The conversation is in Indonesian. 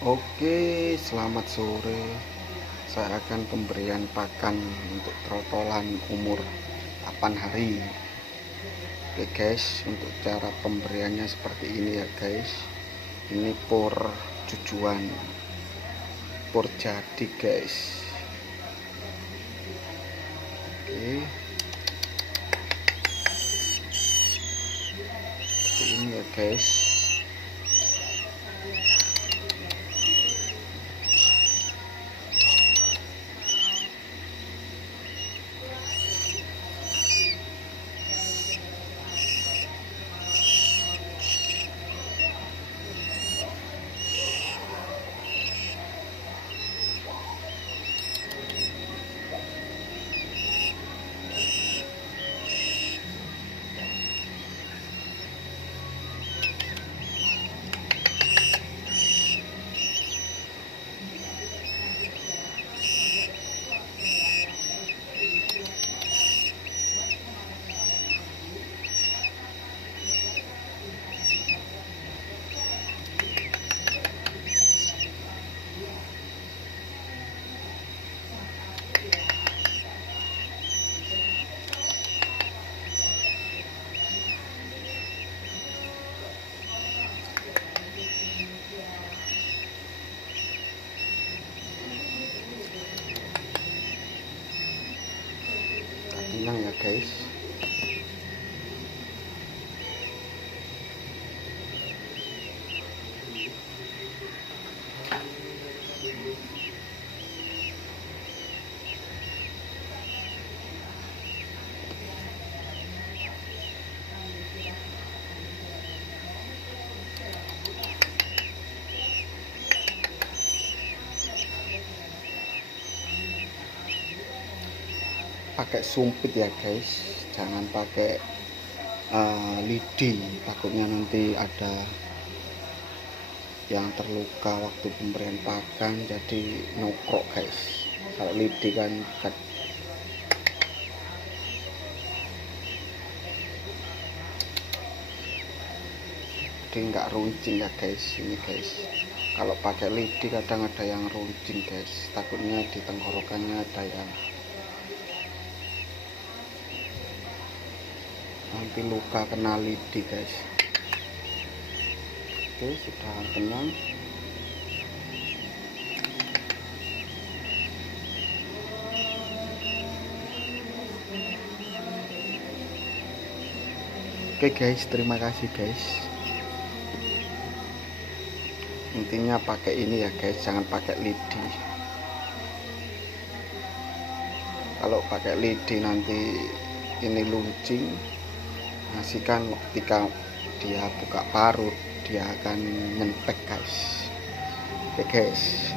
Oke, selamat sore. Saya akan pemberian pakan untuk trotolan umur 8 hari. Oke guys, untuk cara pemberiannya seperti ini ya guys. Ini pur cucuan, pur jadi guys. Oke, seperti ini ya guys. Tenang ya guys. Pakai sumpit ya guys, jangan pakai lidi, takutnya nanti ada yang terluka waktu pemberian pakan jadi nokrok guys. Kalau lidi kan jadi nggak runcing ya guys. Ini guys, kalau pakai lidi kadang ada yang runcing guys, takutnya di tenggorokannya ada yang nanti luka kena lidi guys. Oke, sudah tenang. Oke guys, terima kasih guys. Intinya pakai ini ya guys, jangan pakai lidi. Kalau pakai lidi nanti ini luncing, ngasihkan ketika dia buka parut dia akan nyempek guys. Oke guys.